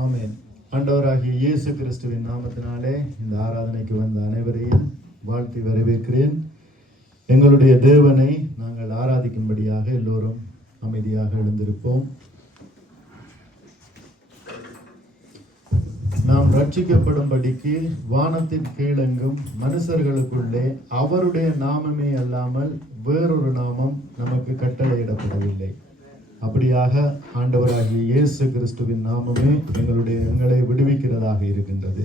ஆமென். ஆண்டவராகிய இயேசு கிறிஸ்துவின் நாமத்தினாலே இந்த ஆராதனைக்கு வந்த அனைவரையும் வாழ்த்தி வரவேற்கிறேன். எங்களுடைய தேவனை நாங்கள் ஆராதிக்கும்படியாக எல்லோரும் அமைதியாக எழுந்திருப்போம். நாம் ரட்சிக்கப்படும்படிக்கு வானத்தின் கீழெங்கும் மனுஷர்களுக்குள்ளே அவருடைய நாமமே அல்லாமல் வேறொரு நாமம் நமக்கு கட்டளையிடப்படவில்லை. அப்படியாக ஆண்டவராகிய இயேசு கிறிஸ்துவின் நாமமே எங்களை விடுவிக்கிறதாக இருக்கின்றது.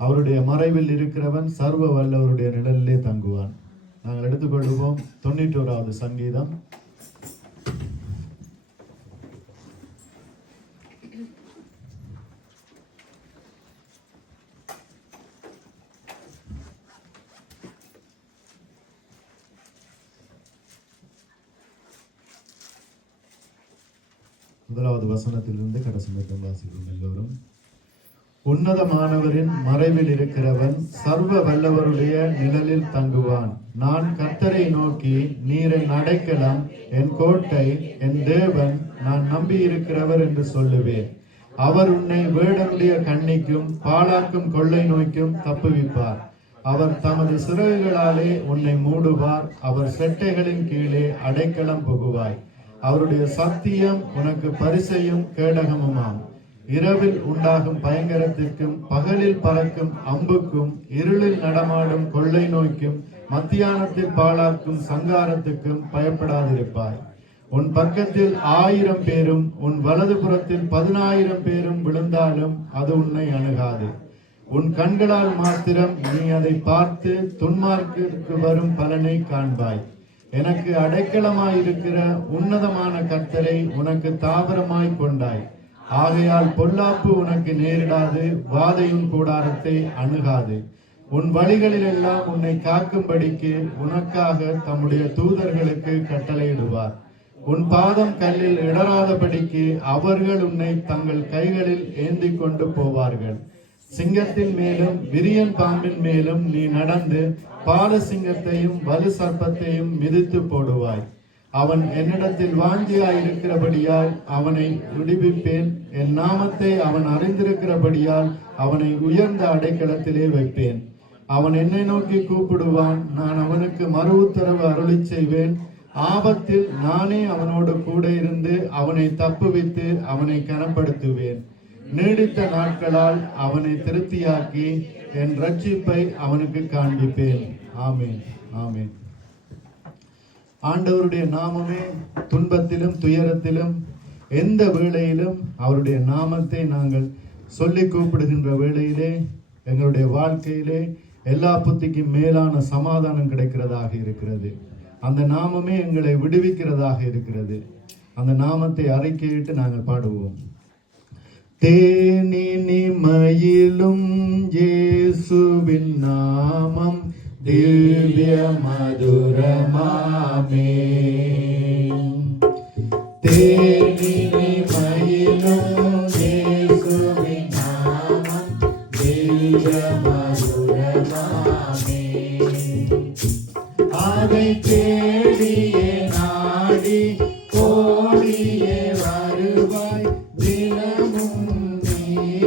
அவருடைய மறைவில் இருக்கிறவன் சர்வ வல்லவருடைய நிழலிலே தங்குவான். நாங்கள் எடுத்துக்கொள்வோம் 91வது சங்கீதம். முதலாவது வசனத்திலிருந்து கடைசி மட்டும் வாசிக்கிறோம் எல்லோரும். உன்னதமானவரின் மறைவில் இருக்கிறவன் சர்வ வல்லவருடைய நிழலில் தங்குவான். நான் கர்த்தரை நோக்கி, நீர் என் அடைக்கலம், என் கோட்டை, என் தேவன், நான் நம்பி இருக்கிறவர் என்று சொல்லுவேன். அவர் உன்னை வேடனுடைய கண்ணிக்கும் பாழாக்கும் கொள்ளை நோய்க்கும் தப்புவிப்பார். அவர் தமது சிறகுகளாலே உன்னை மூடுவார். அவர் செட்டைகளின் கீழே அடைக்கலம் புகுவாய். அவருடைய சத்தியம் உனக்கு பரிசையும் கேடகமுமாம். இரவில் உண்டாகும் பயங்கரத்திற்கும் பகலில் பறக்கும் அம்புக்கும் இருளில் நடமாடும் கொள்ளை நோய்க்கும் மத்தியானத்தில் பாழாக்கும் சங்காரத்துக்கும் பயப்படாதிருப்பாய். உன் பக்கத்தில் 1000 பேரும் உன் வலது புறத்தில் 10,000 பேரும் விழுந்தாலும் அது உன்னை அணுகாது. உன் கண்களால் மாத்திரம் நீ அதை பார்த்து துன்மார்க்கிற்கு வரும் பலனை காண்பாய். எனக்கு அடைக்கலமாயிருக்கிற உன்னதமான கர்த்தரை உனக்கு தாபரமாய் கொண்டாய். ஆகையால் பொல்லாப்பு உனக்கு நேரிடாது, வாதையின் கூடாரத்தை அணுகாது. உன் வழிகளில் எல்லாம் உன்னை காக்கும்படிக்கு உனக்காக தம்முடைய தூதர்களுக்கு கட்டளையிடுவார். உன் பாதம் கல்லில் இடராதபடிக்கு அவர்கள் உன்னை தங்கள் கைகளில் ஏந்தி கொண்டு போவார்கள். சிங்கத்தின் மேலும் விரியன் பாம்பின் மேலும் நீ நடந்து பால சிங்கத்தையும் வலு சர்ப்பத்தையும் மிதித்து போடுவாய். அவன் என்னிடத்தில் வாஞ்சியாயிருக்கிறபடியால் அவனை விடுவிப்பேன். என் நாமத்தை அவன் அறிந்திருக்கிறபடியால் அவனை உயர்ந்த அடைக்கலத்திலே வைப்பேன். அவன் என்னை நோக்கி கூப்பிடுவான், நான் அவனுக்கு மறு உத்தரவு அருளி செய்வேன். ஆபத்தில் நானே அவனோடு கூட இருந்து அவனை தப்புவித்து அவனை கனப்படுத்துவேன். நீடித்த நாட்களால் அவனை திருப்தியாக்கி என் ரட்சிப்பை அவனுக்கு காண்பிப்பேன். ஆமென், ஆமென். ஆண்டவருடைய நாமமே துன்பத்திலும் துயரத்திலும் எந்த வேளையிலும் அவருடைய நாமத்தை நாங்கள் சொல்லி கூப்பிடுகின்ற வேளையிலே எங்களுடைய வாழ்க்கையிலே எல்லா புத்திக்கும் மேலான சமாதானம் கிடைக்கிறதாக இருக்கிறது. அந்த நாமமே எங்களை விடுவிக்கிறதாக இருக்கிறது. அந்த நாமத்தை அறிக்கையிட்டு நாங்கள் பாடுவோம். தேனினிமையிலும் இயேசுவின் நாமம் திவ்ய மதுரமாமே. தேனினிமையிலும் இயேசுவின் நாமம் திவ்ய மதுரமாமே. அதை தேடியே நாடி கோடியே வருவாய் தினமும் நீ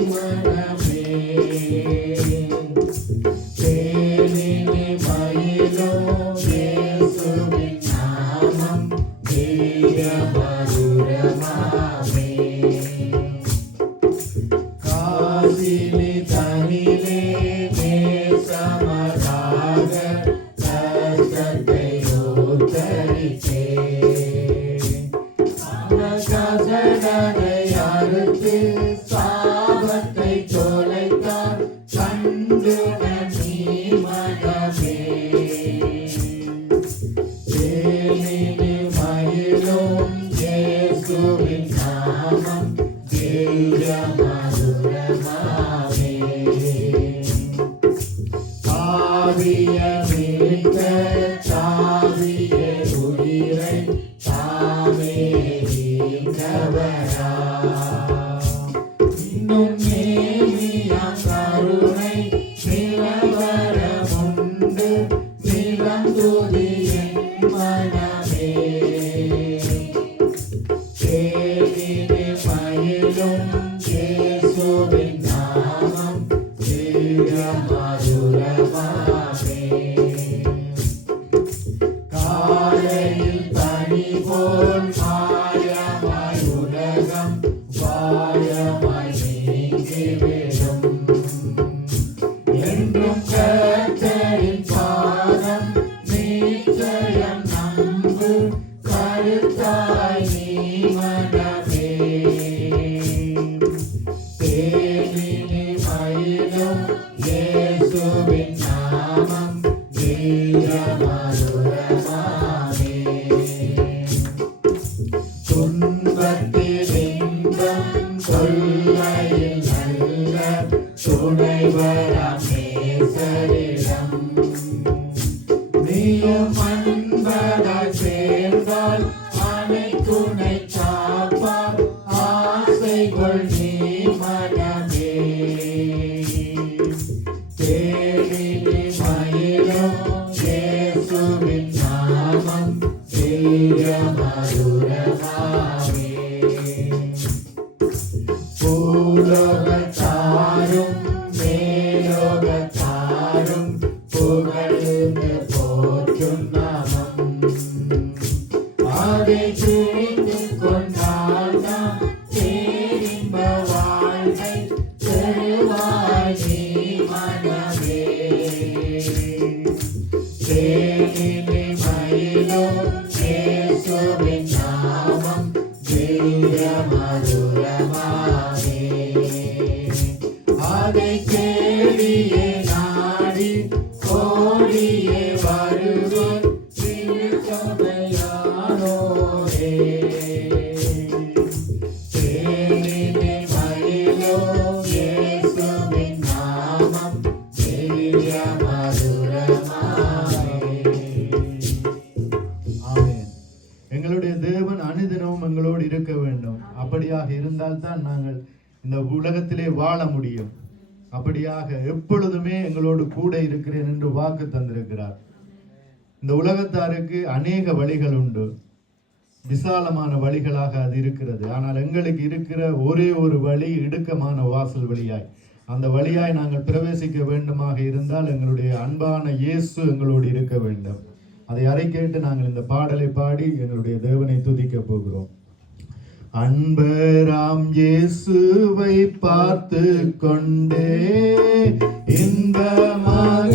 மனமே. தேனினிமையிலும் இயேசுவின் நாமம் திவ்ய மதுரமாமே. காசினி தனிலே நேசமதாக கஷ்டத்தை உத்தரித்தே. கசடனை அறுத்து சாபத்தை தொலைத்தார் கண்டு நீ மனமே. தேனினிமையிலும் இயேசுவின் நாமம் திவ்ய மதுரமாமே. ஆவிய மிக்க தாவிய உயிரை தாமே நீங்கவரா. இன்னும் மேலியாம் கருணை நிலவரமுண்டு நிலந்துதி என் மனமே. தேனினிமையிலும் இயேசுவின் நாமம் தீர மதுரமாமே. காலையில் பனி போல் மாயமாய் உலகம் வாயமாய் நீங்கிவிடும். என்றும் கர்த்தரின் பாதம் நிச்சயம் நம்பு, கருத்தாய் நீ மனமே. தேனினி மயிலும் இயேசுவின் நாமம் தீர மதுரமாமே. துன்பத்தில் இன்பம் கொள்ளையில் நல்ல துணைவராம் நேசரிடம் நீயும் அன்பராய் சேர்ந்தால் அனைத்துணை காப்பார் ஆசைகள் நீ மனமே. தேனினி மயிலும் இயேசுவின் நாமம் தீர மதுரமாமே. பூலோகத்தாரும் மேலோகத்தாரும் புகழ்ந்து போற்றும் நாமம். அதை தெரிந்து கொண்டால் நாம் பேரின்ப வாழ்வை பெறுவாய் நீ மனமே. தேனினி மயிலும் இயேசுவின் நாமம் தீர மதுரமாமே. அதை தேடியே நாடி ஓடியே வருவேன் திருச்சபையானோரே. தேனினி மயிலும் இயேசுவின் நாமம் தீர மதுரமாமே. ஆமென். எங்களுடைய தேவன் அனுதினமும் எங்களோடு இருக்க வேண்டும். அப்படியாக இருந்தால்தான் நாங்கள் இந்த உலகத்திலே வாழ முடியும். அப்படியாக எப்பொழுதுமே எங்களோடு கூட இருக்கிறேன் என்று வாக்கு தந்திருக்கிறார். இந்த உலகத்தாருக்கு அநேக வழிகள் உண்டு, விசாலமான வழிகளாக அது இருக்கிறது. ஆனால் எங்களுக்கு இருக்கிற ஒரே ஒரு வழி இடுக்கமான வாசல் வழியாய், அந்த வழியாய் நாங்கள் பிரவேசிக்க வேண்டுமாக இருந்தால் எங்களுடைய அன்பான இயேசு எங்களோடு இருக்க வேண்டும். அதை அறிக்கையிட்டு நாங்கள் இந்த பாடலை பாடி எங்களுடைய தேவனை துதிக்க போகிறோம். அன்பராம் இயேசுவை பார்த்து கொண்டே இன்பமாக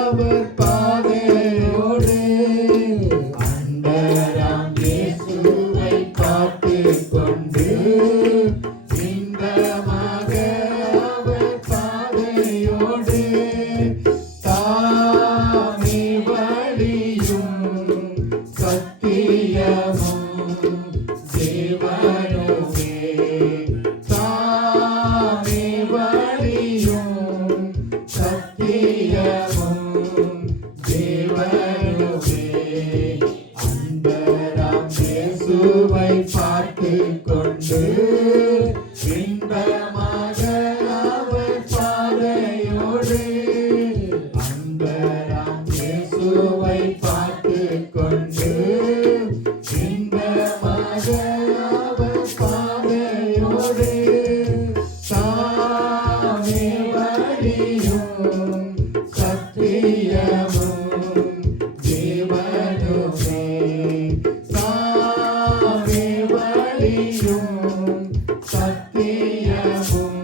அவர் பாதையோடு. அன்பராம் இயேசுவை பார்த்து கொண்டு இன்பமாக அவர் பாதையோடு. தாமே வழியும் சத்தியமும் தேவனுமே. தாமே வழியும் சத்தியமும் தேவனுமே. அன்பராம் இயேசுவை பார்த்து கொண்டு இன்பமாக அவர் பாதையோடு. அன்பராம் இயேசுவை பார்த்து கொண்டு இன்பமாக அவர் பாதையோடு. தாமே வழியும் சத்தியமும் தேவனுமே. தாமே வழியும் சத்தியமும்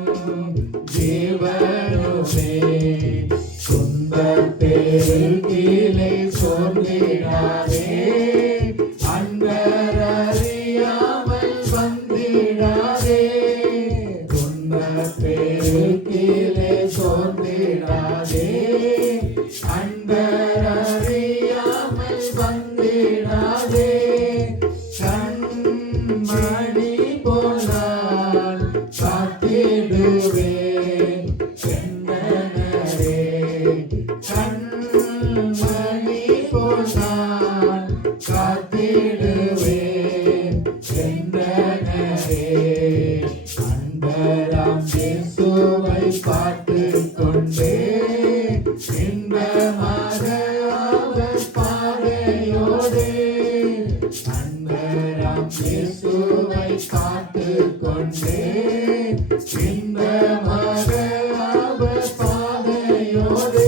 தேவனுமே. துன்பத்தில் கீழே சோர்ந்திடாதே, அன்பர் அறியாமல் வந்திடாதே. துன்பத்தில் கீழே சோர்ந்திடாதே, அன்பர் அறியாமல் வந்திடாதே. கண்மணி போனால் காத்திடுவேன் கண்ணனரே. கண்மணி போனால் காத்திடுவேன் கண்ணனரே. அன்பராம் இயேசுவை பார்த்து கொண்டே இன்பமாக அவர் பாதையோடு. அன்பராம் இயேசுவை பார்த்து கொண்டே இன்பமாக அவர் பாதையோடு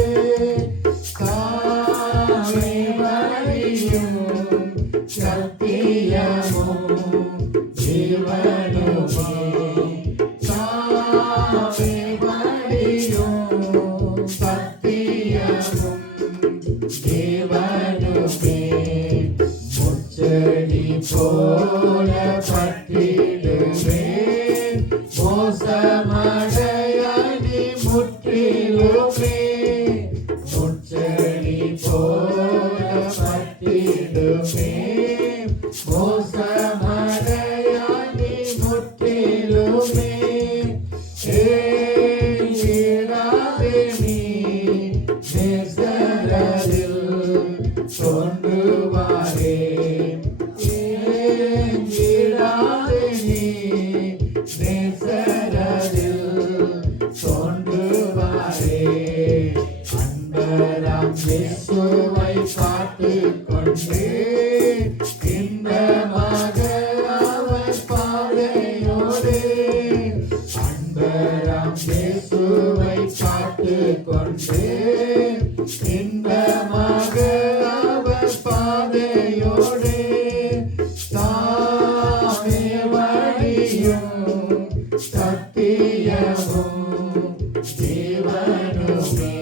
தாமே வழியும் சத்தியமும் ஜீவனுமே தாமே வழியும் சத்தியமும் ஜீவனுமே முச்செடி போல பற்றிடுவேன் மோசமடையானி முற்றிலுமே முச்செடி போல பற்றிடுவேன் மோசமடையானி முற்றிலுமே ஏங்கிடாதே நீ நேசரரில் தோன்றுவாரே ஏங்கிடாதே நீ நேசரரில் தோன்றுவாரே அன்பராம் இயேசுவை பார்த்துக் கொண்டே இன்பமாக அவர் பாதையோடு அன்பராம் இயேசுவை பார்த்துக் கொண்டே இன்பமாக அவர் பாதையோடு தாமே வழியும் சத்தியமும் ஜீவனுமே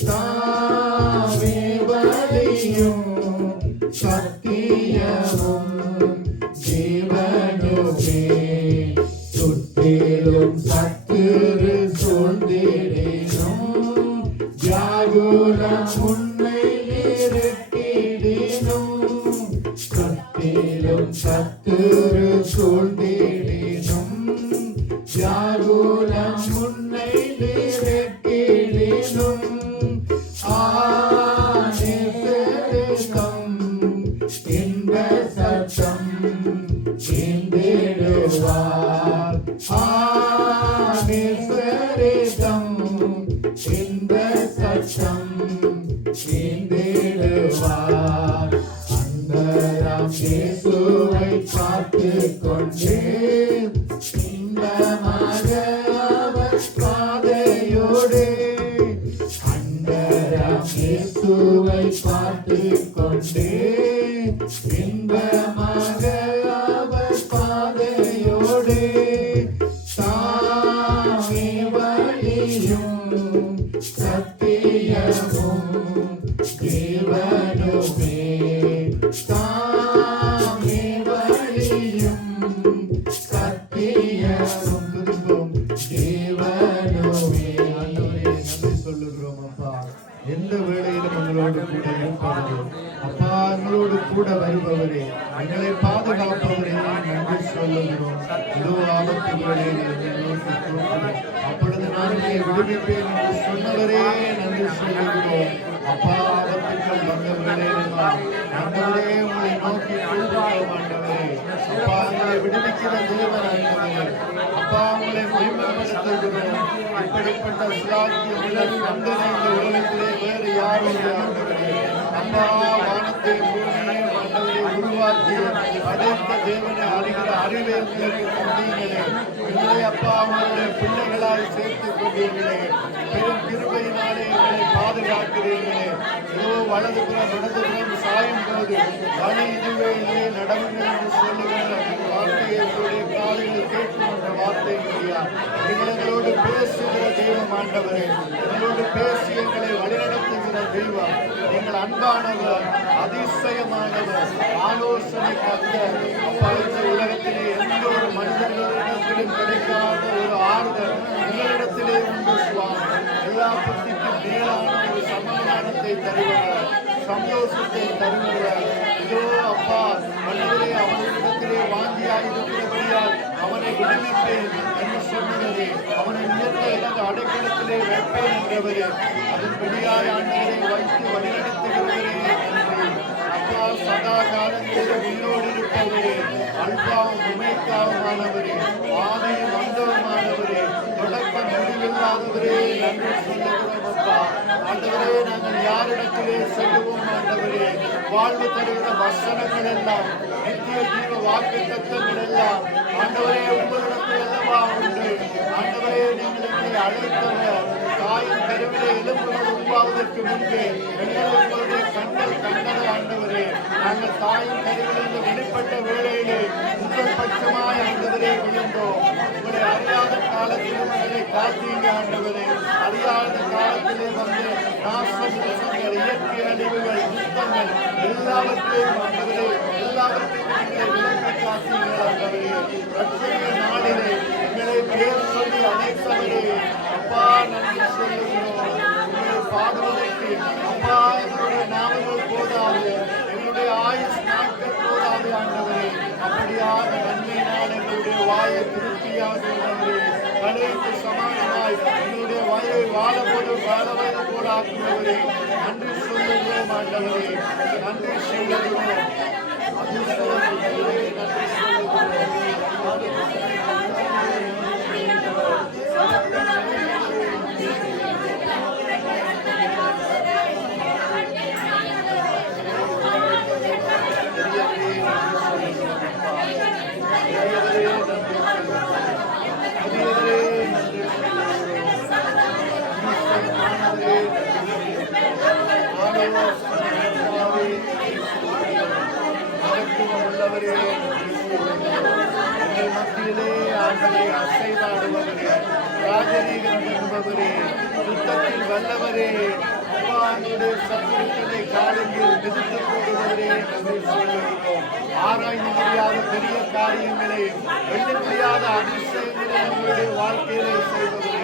தாமே வழியும் சத்தியமும் ஜீவனுமே சுற்றிலும் சத்துரு சூழ்ந்திடினும் வியாகுலம் உன்னை நிறுத்திடினும் சுற்றிலும் சத்துரு சூழ்ந்திடினும் வியாகுலம் உன்னை நிறுத்திடினும் ஆனேசரிடம் இன்ப சத்தம் இந்திடுவார் ஆனேசரிடம் இன்ப சத்தம் இந்திடுவார் அன்பராம் இயேசுவை பார்த்துக் கொண்டே இன்பமாக அவர் பாதையோடு அன்பராம் இயேசுவை பார்த்துக் கொண்டே இன்பமாக அவர் பாதையோடு தாமே வழியும் சத்தியமும் ஜீவனுமே தாமே வழியும் சத்தியமும் திரும்பும் ஜீவனுமே ஆண்டவரே நன்றி சொல்லுகிறோம் அப்பா எந்த வேளையிலும் எங்களோடு கூட இருப்பவரே அப்பா எங்களோடு கூட வருபவரே எங்களை பாதுகாப்பவரே நன்றி சொல்லுகிறோம் இதோ ஆபத்து வேளையில் எங்களுக்கு தோன்றும் அப்பொழுது நானே விடுவிப்பேன் என்று சொன்னவரே நன்றி சொல்லுகிறோம் அப்பா ஆபத்துக்கள் வந்த வேளையிலெல்லாம் ஆண்டவரே உங்களை நோக்கி கூறுகிறோம் ஆண்டவரே அப்பா எங்களை விடுவிக்கிற தேவன் ஆண்டவரே அப்பா உங்களை மகிமைப்படுத்துகிறோம் இப்படிப்பட்ட சிலாக்கிய நிழல் வந்தது இந்த உலகத்திலே வேறு யாரும் இல்லை ஆண்டவரே அப்பா வானத்தை பூமியை ஆண்டவரை உருவாக்கி படைத்த தேவனை அறிகிற அறிவை எங்களுக்கு தந்தீங்களே எங்களை அப்பா உங்களுடைய பிள்ளைகளாய் சேர்த்துக் கொண்டீங்களே பெரும் கிருபையினாலே எங்களை பாதுகாக்கிறீர்களே ஏதோ வலதுபுறம் இடதுபுறம் சாயும் போது வழி இதுவே இல்லை நடவுங்கள் என்று சொல்லுகிற வார்த்தையை எங்களுடைய காலையில் கேட்கும் என்ற வார்த்தை இல்லையா எங்களோடு பேசுகிற தெய்வம் ஆண்டவரே எங்களோடு பேசி எங்களை வழிநடத்துகிற தெய்வம் எங்கள் அன்பானவர் அதிசயமானவர் ஆலோசனை கத்த அப்பா இந்த உலகத்திலே எந்த ஒரு மனிதர்களிடத்திலும் கிடைக்காத ஒரு ஆறுதல் உங்களிடத்திலே உண்டு சுவாமி எல்லா புத்திக்கும் மேலான ஒரு சமாதானத்தை தருகிறவர் சந்தோஷத்தை தருகிறவர் இதோ அப்பா மனிதரை அவனிடத்திலே வாங்கியாக இருக்கிறபடியால் அவனை விடுவிப்பேன் என்று சொன்னது அவனை உயர்ந்த எனது அடைக்கலத்திலே வைப்பேன் என்றவரே அதன்படியாய் ஆண்டவரை வைத்து வழிநடத்துகிறவரே நன்றி அப்பா சதா காலத்திலே உயிரோடு இருப்பவரே அல்பாவும் உமைக்காவுமானவரே ஆதியும் அந்தவுமானவரே தொடக்க முடிவில்லாதவரே நன்றி சொல்லுகிறோம் அப்பா ஆண்டவரே நாங்கள் யாரிடத்திலே செல்லுவோம் ஆண்டவரே வாழ்வு தருகிற வசனங்கள் எல்லாம் நித்திய ஜீவ வாக்கு தத்துவங்கள் எல்லாம் ஆண்டவரே உங்களிடத்திலே அல்லவா உண்டு. ஆண்டவரே, நீங்கள் எங்களை அழைத்தவர் தாயின் கருவிலே எலும்புகள் உருவாவதற்கு முன்பே எங்களை உங்களுடைய கண்கள் கண்டது. ஆண்டவரே, நாங்கள் தாயின் கருவிலிருந்து வெளிப்பட்ட வேளையிலே உங்கள் பட்சமாய் ஆண்டவரே விழுந்தோம். உங்களை அறியாத காலத்திலும் எங்களை காத்தீங்க. ஆண்டவரே, அறியாத காலத்திலே வந்து நாசங்கள், இயற்கை அழிவுகள், யுத்தங்கள் எல்லாவற்றையும் ஆண்டவரே, எல்லாவற்றையும் எங்களை விலக்கி காத்தீங்க. ஆண்டவரே, ரட்சணிய நாளிலே எங்களை பேர் சொல்லி அழைத்தவரே, அப்பா நன்றி சொல்லுகிறோம். உங்களை பாடுவதற்கு அப்பா எங்களுடைய நாமங்கள் போதாது, எங்களுடைய ஆயுஷ் நாட்கள் போதாது. ஆண்டவரே, அப்படியாக நன்மை நாள் எங்களுடைய வாயை திருப்தியாக கடைக்கு சமானமாய் எங்களுடைய வயதை வாழப்போது வாழ வயது போல ஆக்குவதே நன்றி சொல்லுகிறோம். ஆண்டவரே, நன்றி சொல்லுகிறோம். எங்கள் மத்தியிலே ஆண்டவரே அசைவாடுபவரே, ராஜரீகம் என்பவரே, யுத்தத்தில் வல்லவரே, அப்பாவுடைய சத்துருக்களை காலங்களில் மிதித்து போடுவதே நன்றி சொல்லுகிறோம். ஆராய்ந்து முடியாத பெரிய காரியங்களை, எண்ண முடியாத அதிசயங்களை நம்முடைய வாழ்க்கையிலே செய்வதே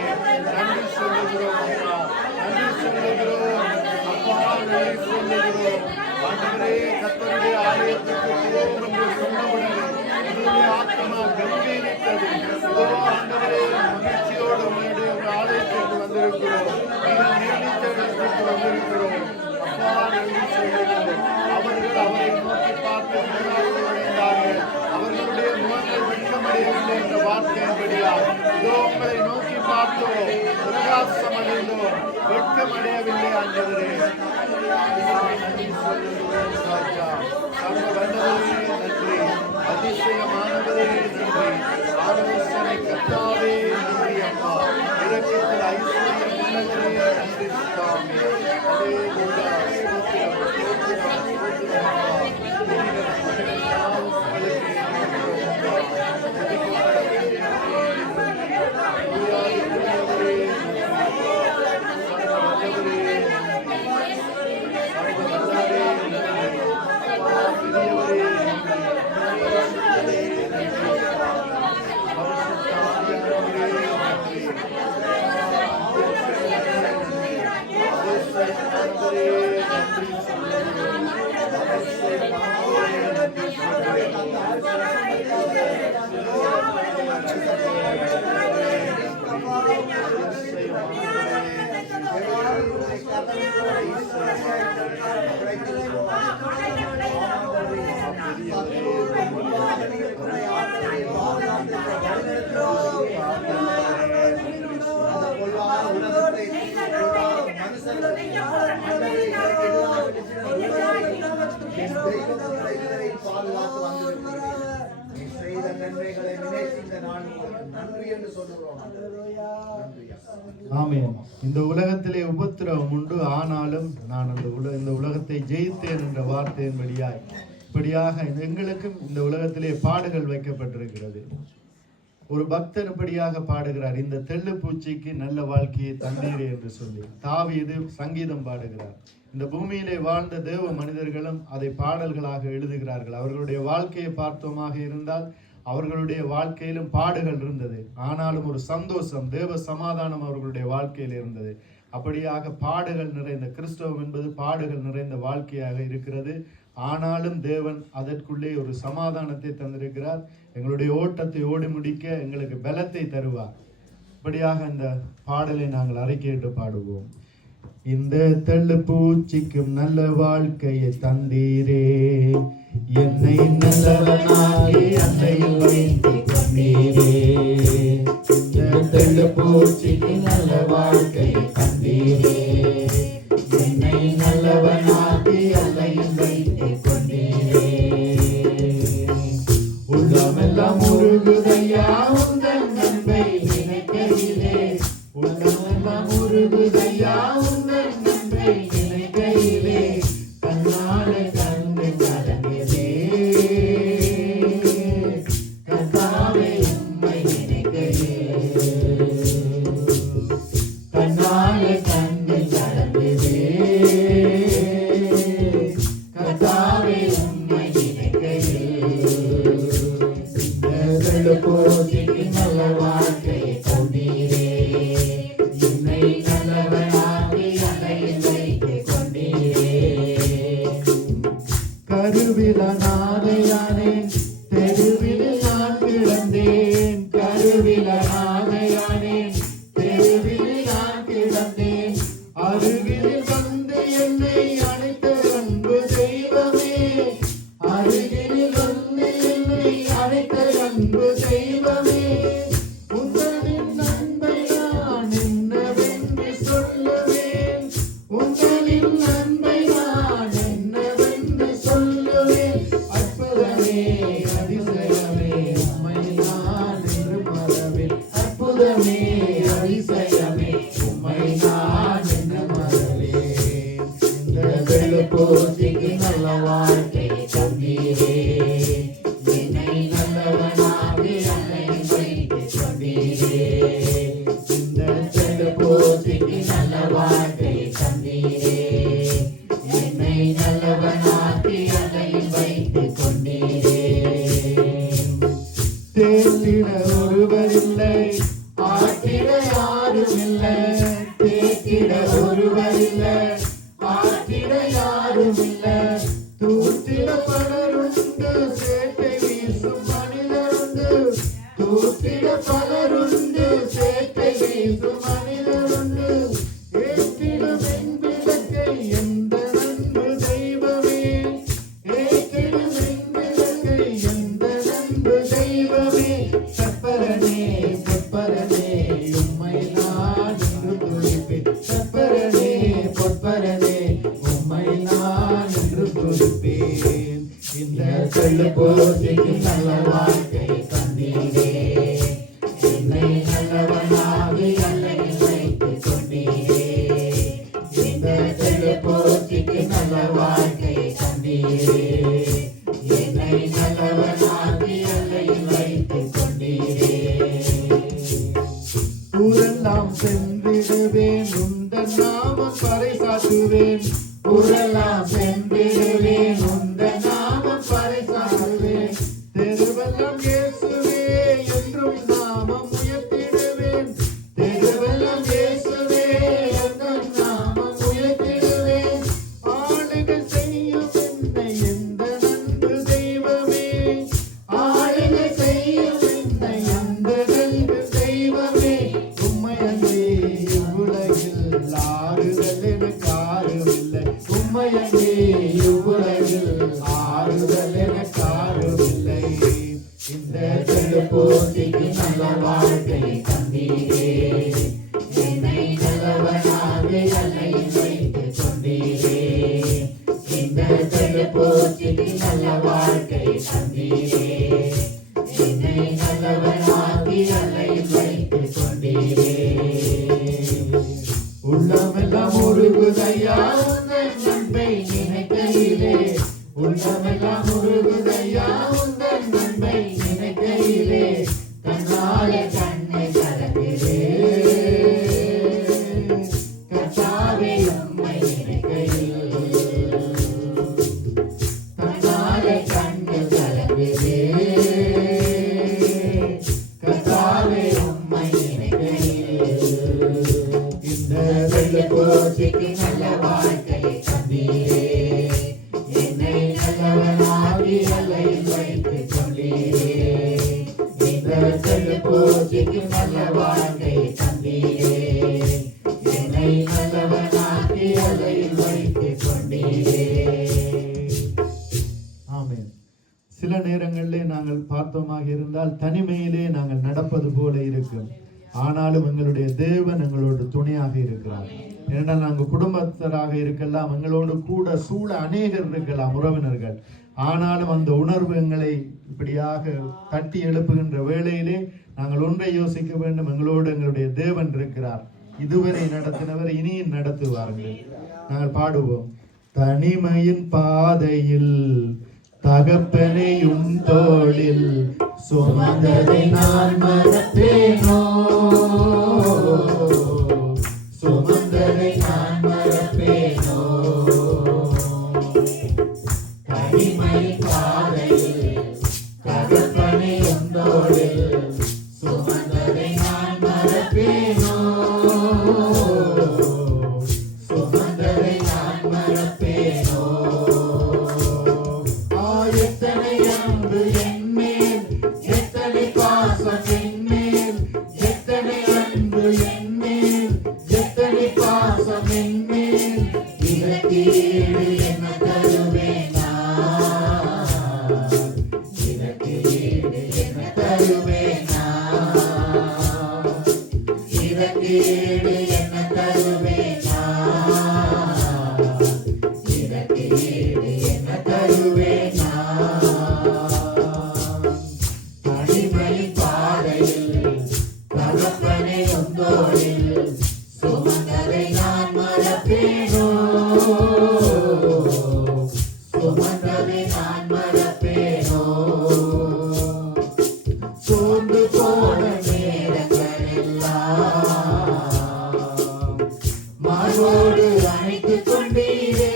நன்றி சொல்லுகிறோம். அப்பா நன்றி சொல்லுகிறோம். அப்பா நன்றி சொல்லுகிறோம். ஆண்டவரே, கர்த்தருடைய ஆலயத்துக்கு போவோம் என்று சொன்னவுடன் என்னுடைய ஆத்மா கம்பீரித்தது. இதோ ஆண்டவரே, மகிழ்ச்சியோடு உங்களுடைய ஆலயத்திற்கு வந்திருக்கிறோம். நீங்கள் நீடித்த இடத்திற்கு வந்திருக்கிறோம். அப்பா நன்றி சொல்லுகிறோம். அவர்கள் அவரை நோக்கி பார்த்து அடைந்தார்கள். அவர்களுடைய முகங்கள் வெட்கமடையவில்லை என்ற வார்த்தையின்படியால் இதோ உங்களை நோக்கி பார்த்தோம், பிரகாசம் அடைந்தோம், வெட்கமடையவில்லை. ஆண்டவரே, நன்றி, அதிசயமானவரே நன்றி, ஆலோசனை கர்த்தாவே நன்றி. அப்பா இரக்கத்தில் ஐஸ்வர்யம் உள்ளவரே நன்றி. சுவாமி ஆமென். இந்த உலகத்திலே உபத்திரவம் உண்டு, ஆனாலும் நான் இந்த உலகத்தை ஜெயித்தேன் என்ற வார்த்தையின் வழியாய் இப்படியாக எங்களுக்கும் இந்த உலகத்திலே பாடுகள் வைக்கப்பட்டிருக்கிறது. ஒரு பக்தர் இப்படியாக பாடுகிறார், இந்த தெள்ளு பூச்சிக்கு நல்ல வாழ்க்கையை தந்தீரே என்று சொல்லி. தாவீது சங்கீதம் பாடுகிறார். இந்த பூமியிலே வாழ்ந்த தேவ மனிதர்களும் அதை பாடல்களாக எழுதுகிறார்கள். அவர்களுடைய வாழ்க்கையை பார்த்தோமாக இருந்தால் அவர்களுடைய வாழ்க்கையிலும் பாடுகள் இருந்தது, ஆனாலும் ஒரு சந்தோஷம், தேவ சமாதானம் அவர்களுடைய வாழ்க்கையில் இருந்தது. அப்படியாக பாடுகள் நிறைந்த கிறிஸ்தவம் என்பது பாடுகள் நிறைந்த வாழ்க்கையாக இருக்கிறது. ஆனாலும் தேவன் அதற்குள்ளே ஒரு சமாதானத்தை தந்திருக்கிறார். எங்களுடைய ஓட்டத்தை ஓடி முடிக்க எங்களுக்கு பலத்தை தருவார். இப்படியாக இந்த பாடலை நாங்கள் அறிக்கையிட்டு பாடுவோம். இந்த தெள்ளு பூச்சிக்கும் நல்ல வாழ்க்கையை தந்தீரே, என்னை நல்லவனாகி அன்னையில் வைத்து கொண்டீரே. இந்த தெள்ளு பூச்சிக்கு நல்ல வாழ்க்கையை தந்தீரே, என்னை நல்லவனாகி அன்னையில் வைத்து கொண்டீரே. உள்ளமெல்லாம் முருகுதையா உந்தன் நினைக்கையிலே உள்ளமெல்லாம் உருகுதையா உந்தன் அன்பை நினைக்கையிலே கண்ணாலே கண்டு கலங்குதே கர்த்தாவே உம்மை நினைக்கையிலே கண்ணாலே கண்டு கலங்குதே கர்த்தாவே உம்மை நினைக்கையிலே போதிக்கு நல்ல வாழ்க்கையை கொண்டீரே என்னை நல்லவனாகி அலையில் வைத்துக் கொண்டீரே கருவில நாதையானேன் தெருவில் நான் கிடந்தேன் கருவில நாதையானேன் தெருவில் நான் கிடந்தேன் அருகில் வந்து என்னை அழைத்த அன்பு தெய்வமே அருகில் வந்து என்னை அழைத்த அன்பு தெய்வமே உங்களின் அன்பை நான் என்னவென்று சொல்லுவேன் உங்களின் அன்பை நான் என்னவென்று சொல்லுவேன் அற்புதமே அதிசயமே உம்மை நான் என்று மறவேன் அற்புதமே அதிசயமே உம்மை நான் என்று மறவேன் இந்த வெளுப்போதிக்கு நல்ல வாழ்க்கை தந்தீரே என்னை நல்லவனாகி அலையில் வைத்துக் கொண்டீரே இந்த வெளுப்போதிக்கு நல்ல வாழ்க்கை தந்தீரே என்னை நல்லவனாகி அலையில் வைத்துக் கொண்டீரே தேர்ந்திட ஒருவரில்லை ஆற்றிட யாரும் இல்லை தேர்த்திட ஒருவரில்லை ஆற்றிட யாரும் இல்லை தூத்திட பலருண்டு சேட்டை வீசும் மனிதருண்டு தூத்திட பலருண்டு சேட்டை வீசும் மனிதருண்டு ஏற்றிடும் என் விளக்கை எந்த நன்பு தெய்வமே ஏற்றிடும் என் விளக்கை எந்த நன்பு தெய்வமே சப்பரனே பொற்பரனே உம்மை நான் என்று துதிப்பேன் சப்பரனே பொற்பரனே உம்மை நான் என்று துதிப்பேன் இந்த வெளுப்போதிக்கு நல்ல வாழ்க்கை தந்தீரே என்னை நல்லவனாகி அலையில் வைத்துக் கொண்டீரே இந்த வெளுப்போதிக்கு நல்ல வாழ்க்கை தந்தீரே என்னை நல்லவனாகி அலையில் வைத்துக் கொண்டீரே ஊரெல்லாம் சென்றிடுவேன் உந்தன் நாமம் பறைசாற்றுவேன் ஊரெல்லாம் சென்றிடுவேன் உந்தன் நாமம் பறைசாற்றுவேன் தெருவெல்லாம் இயேசுவே என்றும் நாமம் உயர்த்திடுவேன் தெருவெல்லாம் இயேசுவே என்றும் நாமம் உயர்த்திடுவேன் ஆளுகள் செய்யும் என்னை எந்த நன்பு தெய்வமே ஆளுகள் செய்யும் என்னை எந்த நன்பு தெய்வமே உம்மை அன்றி இவ்வுலகில் ஆறுதல் எனக்கு ஆறுமில்லை உம்மை அன்றி இவ்வுலகில் ஆறுதல் எனக்கு ஆறுமில்லை இந்த வெளுப்போதிக்கு நல்ல வாழ்க்கை தந்தீரே என்னை நல்லவனாகி அலையில் வைத்துக் கொண்டீரே இந்த வெளுப்போதிக்கு நல்ல வாழ்க்கை தந்தீரே என்னை நல்லவனாகி அலையில் வைத்துக் கொண்டீரே உள்ளமெல்லாம் உருகுதையா உந்தன் அன்பை நினைக்கையிலே உள்ளமெல்லாம் உருகுதையா உந்தன் அன்பை நினைக்கையிலே கண்ணாலே கண்ணை கலங்குதே கர்த்தாவே உம்மை நினைக்கையிலே கண்ணாலே கண்ணை கலங்குதே கர்த்தாவே உம்மை நினைக்கையிலே இந்த வெளுப்போதிக்கு நல்ல வாழ்க்கை தந்தீரே என்னை நல்லவனாகி அலையில் வைத்துக் கொண்டீரே இந்த வெளுப்போதிக்கு நல்ல வாழ்க்கை தந்தீரே என்னை நல்லவனாகி அலையில் வைத்துக் கொண்டீரே ஆமென். சில நேரங்களிலே நாங்கள் பார்த்தோமாக இருந்தால் தனிமையிலே நாங்கள் நடப்பது போல இருக்கும். ஆனாலும் எங்களுடைய தேவன் எங்களோடு துணையாக இருக்கிறார். ஏனென்றால் நாங்கள் குடும்பத்தராக இருக்கலாம், எங்களோடு கூட சூழ அநேகர் இருக்கலாம், உறவினர்கள். ஆனாலும் அந்த உணர்வு எங்களை இப்படியாக தட்டி எழுப்புகின்ற வேளையிலே நாங்கள் ஒன்றை யோசிக்க வேண்டும், எங்களோடு எங்களுடைய தேவன் இருக்கிறார். இதுவரை நடத்தினவர் இனியும் நடத்துவார்கள். நாங்கள் பாடுவோம். தனிமையின் பாதையில் தகப்பனையும் தோளில் சுமந்ததை நான் மறப்பேனோ, சுமந்ததை நான் மறப்பேனோ. தனிமையின் பாதையில் தகப்பனையும் தோளில் சுமந்ததை நான் மறப்பேனோ, சுமந்ததை நான் மறப்பேனோ. எத்தனை அன்பு என் மேல், எத்தனை பாசம் என் மேல், எத்தனை அன்பு என் மேல், எத்தனை பாசம் என் மேல். இதற்கீடு என்ன தருவேனா, இதற்கீடு என்ன தருவேனா, இதற்கீடு என்ன தருவேனா, இதற்கீடு என்ன தருவேனா. தனிமையின் பாதையில் தகப்பனையும் தோளில் சுமந்ததை நான் மறப்பேனோ, சுமந்ததை நான் மறப்பேனோ. சோர்ந்து போன நேரங்கள் எல்லாம் மார்போடு அணைத்துக் கொண்டீரே.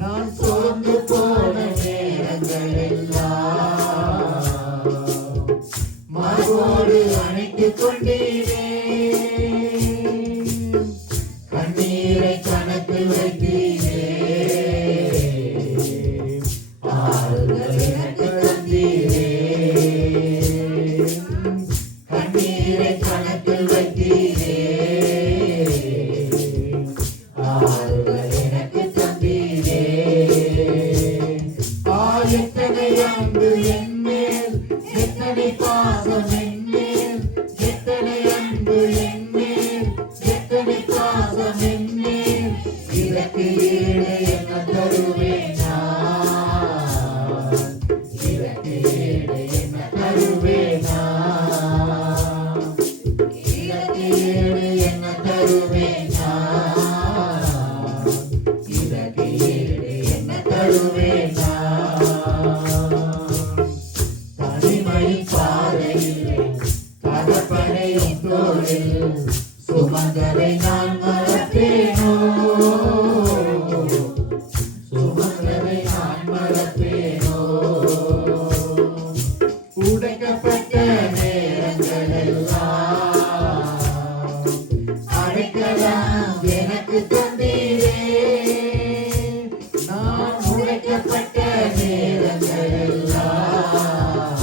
நான் சோர்ந்து போன நேரங்கள் எல்லாம் மார்போடு அணைத்துக் கொண்டீரே. கண்ணீரை கணக்கில் வைத்தீரே, ஆறுதல் எனக்கு தந்தீரே. கண்ணீரை கணக்கில் வைத்தீரே, ஆறுதல் எனக்கு தந்தீரே. எத்தனை அன்பு என் மேல், எத்தனை பாசம் என் மேல், எத்தனை அன்பு என் மேல், எத்தனை பாசம் என் மேல். இதற்கு ஈடு என்ன தருவேனா, இதற்கு ஈடு என்ன தருவேனா, இதற்கு ஈடு என்ன தருவேனா, இதற்கு ஈடு என்ன தருவேனா. தனிமையின் பாதையில் தகப்பனையும் தோளில் சுமந்ததை நான் மறப்பேனோ, சுமந்ததை நான் மறப்பேனோ. உடைக்கப்பட்ட நேரங்கள் எல்லாம் அடைக்கலாம் எனக்கு தந்தீரே. நான் உடைக்கப்பட்ட நேரங்கள் எல்லாம்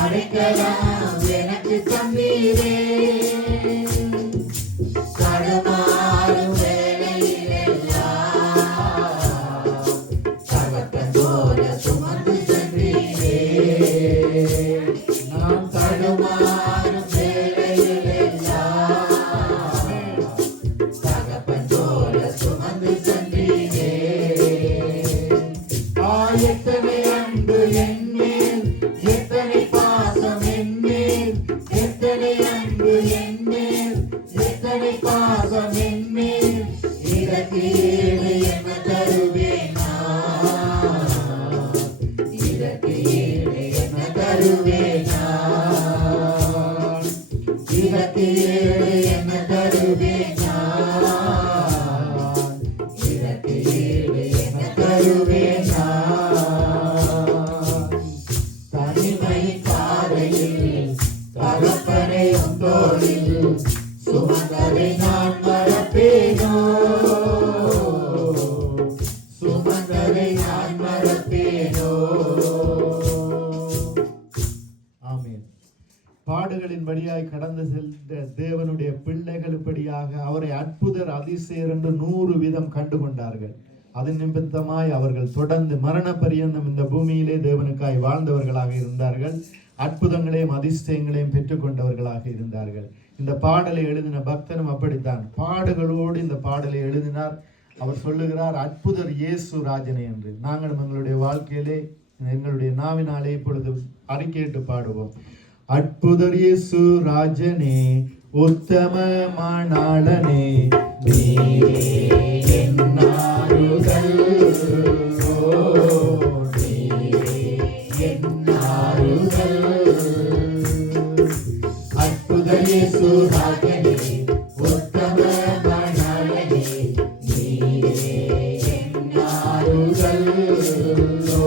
அடைக்கலாம் எனக்கு தந்தீரே. தடுமாறும் வேளையிலெல்லாம் தகப்பன் போல சுமந்து சென்றீரே. நான் தடுமாறும் வேளையிலெல்லாம் தகப்பன் போல சுமந்து சென்றீரே. எத்தனை அன்பு என் மேல், எத்தனை பாசம் என் மேல், எத்தனை அன்பு என் மேல், எத்தனை பாசம் என் மேல். இதற்கு ஈடு என்ன தருவேனா, இதற்கு ஈடு என்ன தருவேனா, இதற்கு ஈடு என்ன தருவேனா, இதற்கு ஈடு என்ன தருவேனா. தனிமையின் பாதையில் தகப்பனையும் தோளில் சுமந்ததை நான் மறப்பேனோ, சுமந்ததை நான் மறப்பேனோ. ஆமென். பாடுகளின் வழியாய் கடந்து சென்ற தேவனுடைய பிள்ளைகள் இப்படியாக அவரை அற்புதர் அதிசயர் என்று 100 வீதம் கண்டுகொண்டார்கள். அதன் நிமித்தமாய் அவர்கள் தொடர்ந்து மரண பரியந்தம் இந்த பூமியிலே தேவனுக்காய் வாழ்ந்தவர்களாக இருந்தார்கள். அற்புதங்களையும் அதிசயங்களையும் பெற்றுக்கொண்டவர்களாக இருந்தார்கள். இந்த பாடலை எழுதின பக்தனும் அப்படித்தான் பாடுகளோடு இந்த பாடலை எழுதினார். அவர் சொல்லுகிறார், அற்புதர் இயேசு ராஜனே என்று. நாங்களும் எங்களுடைய வாழ்க்கையிலே எங்களுடைய நாவினாலே இப்பொழுது அறிக்கையிட்டு பாடுவோம். அற்புதர் இயேசு ராஜனே, உத்தமமானாளனே, நீரே என் ஆறுதல். ஓ, நீரே என் ஆறுதல். அற்புதர் இயேசு ராஜனே, உத்தமமானாளனே, நீரே என் ஆறுதல். ஓ,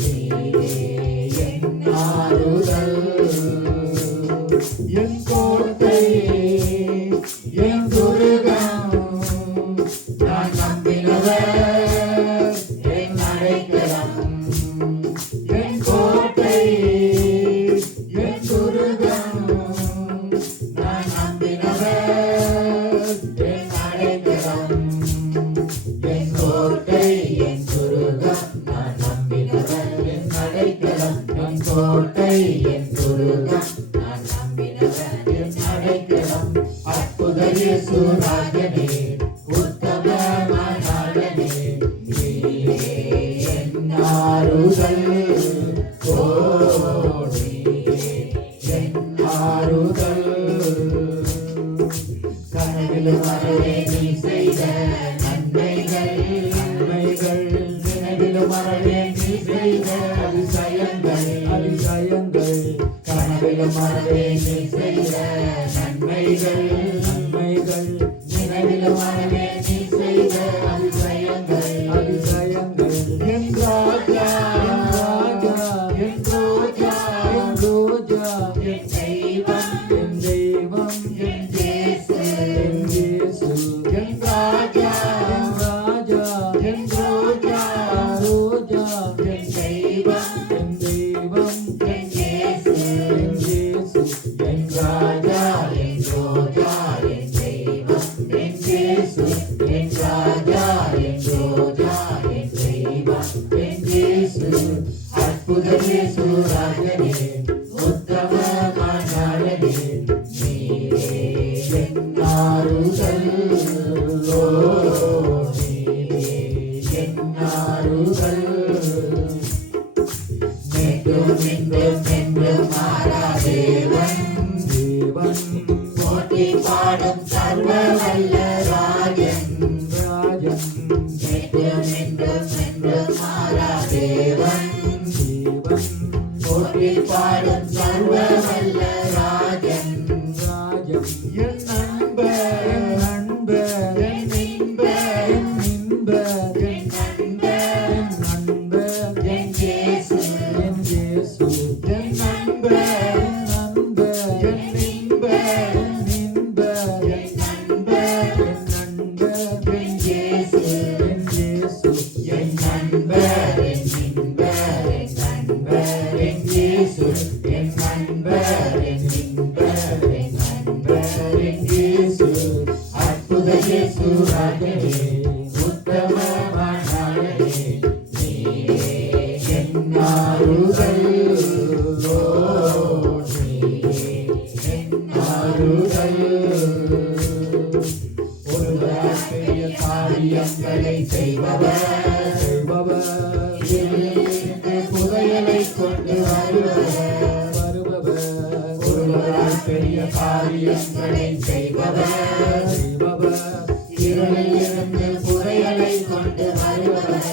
நீரே என் ஆறுதல். என் கோட்டையே, என் துருகம், நான் நம்பினவர், என் அடைக்கலம். என் கோட்டையே, என் துருகம், நான் நம்பினவர், என் அடைக்கலம். என் கோட்டை, என் துருகம், நான் நம்பினவர், என் அடைக்கலம். என் கோட்டை, என் துருகம், நான் நம்பினவர், என் அடைக்கலம். அற்புதர் இயேசு ராஜனே, உத்தமமானாளனே, நீரே என் ஆறுதல். ஓ, நீரே என் ஆறுதல். கனவிலும் மறவே நீ செய்த நன்மைகள், நன்மைகள். நினைவிலும் மறவே நீ செய்த அதிசயங்கள், அதிசயங்கள். கனவிலும் மறவே நீ செய்த நன்மைகள், நன்மைகள். நினைவிலும் மறவே நீ செய்த அதிசயங்கள், அதிசயங்கள். என் ராஜா, என் ராஜா, என் ரோஜா, என் ரோஜா. என் தெய்வம், என் தெய்வம், என் இயேசு, என் இயேசு. என் ராஜா, என் ராஜா, என் ரோஜா, என் ரோஜா. என் தெய்வம், என் தெய்வம், என் இயேசு, என் இயேசு. என் ராஜா, என் ரோஜா, என் தெய்வம், என் இயேசு. என் ராஜா, என் ரோஜா, என் தெய்வம், என் இயேசு. அற்புதர் இயேசு ராஜனே, உத்தமமானாளனே, நீரே என் ஆறுதல். ஓ, நீரே என் ஆறுதல். நேற்றும் இன்றும் என்றும் மாறா தேவன், தேவன். போற்றி பாடும் சர்வ வல்ல ராஜன், ராஜன். நேற்றும் இன்றும் என்றும் மாறா தேவன், தேவன். போற்றி பாடும் சர்வ வல்ல ராஜன், ராஜன். என் நண்பர், என் நண்பர், என் இன்பர், என் இன்பர். என் நண்பர், என் நண்பர், என் இயேசு, என் இயேசு. என் நண்பர், என் நண்பர், என் இன்பர், என் இன்பர். என் நண்பர், என் நண்பர், என் இயேசு, என் இயேசு. என் நண்பர், என் இன்பர், என் நண்பர், என் இயேசு. என் நண்பர், என் இன்பர், என் நண்பர், என் இயேசு. அற்புதர் இயேசு ராஜனே, உத்தமமானாளனே, நீரே என் ஆறுதல். ஓ, நீரே என் ஆறுதல். ஒருவர் பெரிய காரியங்களை செய்பவர், செய்பவர். இருளிலிருந்து புதையலை கொண்டு வருபவர், வருபவர். ஒருவரால் பெரிய காரியங்களை செய்பவர், செய்பவர். இருளிலிருந்து புதையலை கொண்டு வருபவர்,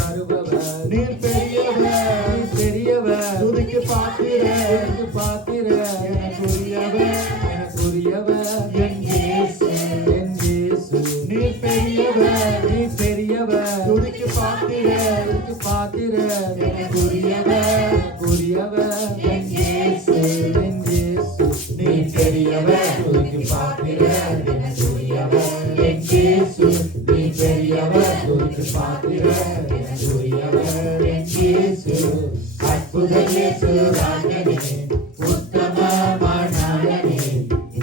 வருபவர். நீர் பெரியவர், நீர் பெரியவர். துதிக்கு பாத்திரர், துதிக்கு பாத்திரர். எனக்குரியவர், எனக்குரியவர். என் இயேசு, என் இயேசு. நீர் பெரியவர், நீர் பெரியவர். துதிக்கு பாத்திரர், துதிக்கு பாத்திரர். எனக்குரியவர், எனக்குரியவர். என் இயேசு, என் இயேசு. நீர் பெரியவர், துதிக்கு பாத்திரர். எனக்குரியவர், என் இயேசு. நீர் பெரியவர், துதிக்கு பாத்திரர். எனக்குரியவர், என் இயேசு. அற்புதர் இயேசு ராஜனே, உத்தமமானாளனே,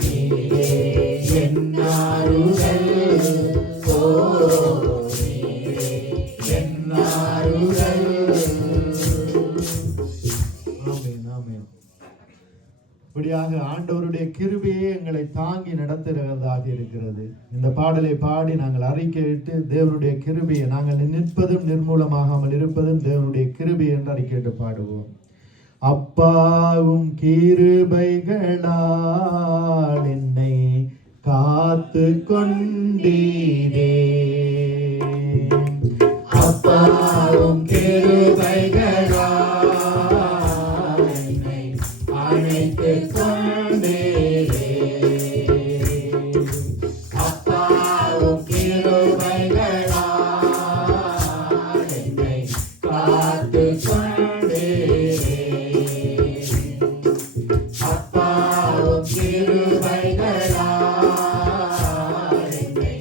நீரே என் ஆறுதல். ஓ, நீரே என் ஆறுதல். ஆமென், ஆமென். இப்படியாக ஆண்டவருடைய கிருபையே எங்களை தாங்கி நடத்துகிறதாக இருக்கிறது. இந்த பாடலை பாடி நாங்கள் அறிக்கையிட்டு தேவனுடைய கிருபையை, நாங்கள் நிற்பதும் நிர்மூலமாகாமல் இருப்பதும் தேவனுடைய கிருபை என்று அறிக்கையிட்டு பாடுவோம். அப்பாவும் கிருபைகளால் என்னை காத்து கொண்டீரே. அப்பாவும் கிருபைகளால் என்னை அழைத்து கொண்டீரே. அப்பாவும் கிருபைகளால் என்னை காத்து கொண்டீரே. அப்பாவும் கிருபைகளால் என்னை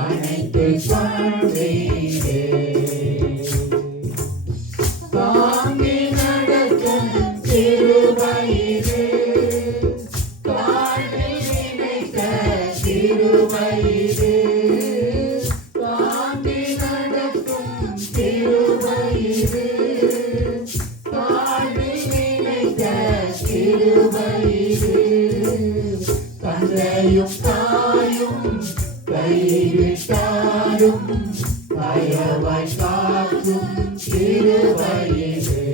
அழைத்து கொண்டீரே. தாங்கி நடக்கும் கிருபையிலே, காலில் நினைத்த கிருபையிலே, தாங்கி நடக்கும் கிருபையிலே, காலில் நினைத்த கிருபையிலே, தந்தையும் தாயும் கைவிட்டாலும் தயவாய் காக்கும் கிருபையிலே,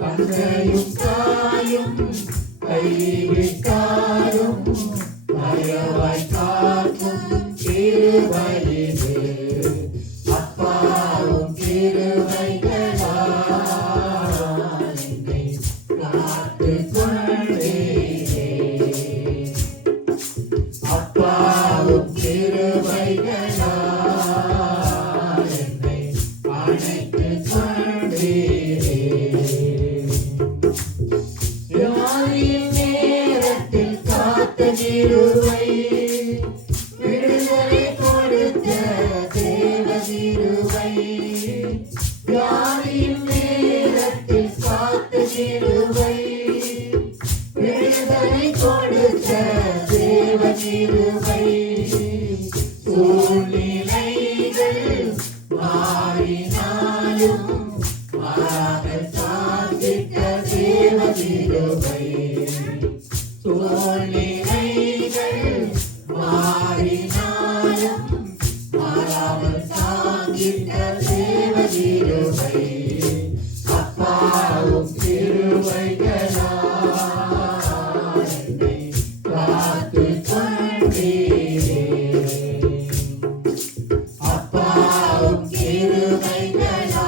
தந்தையும் தாயும் கைவிட்டாலும் தயவாய் காக்கும் கிருபையிலே. அப்பாவும் கிருபைகளால் என்னை காத்து கொண்டீரே. அப்பாவும் கிருபைகளால் என்னை அழைத்து கொண்டீரே. வியாதியின் நேரத்தில் காத்த கிருபை, விடுதலை கொடுத்த தேவ கிருபை. வியாதியின் நேரத்தில் காத்த கிருபை, விடுதலை கொடுத்த தேவ கிருபை. சூழ்நிலைகள் மாறினாலும் மாறாமல் காத்திட்ட தேவ கிருபை. சூழ்நிலைகள் மாறினாலும் மாறாமல் காத்திட்ட தேவ கிருபை. அப்பாவும் கிருபைகளால் என்னை காத்து கொண்டீரே. அப்பாவும் கிருபைகளால்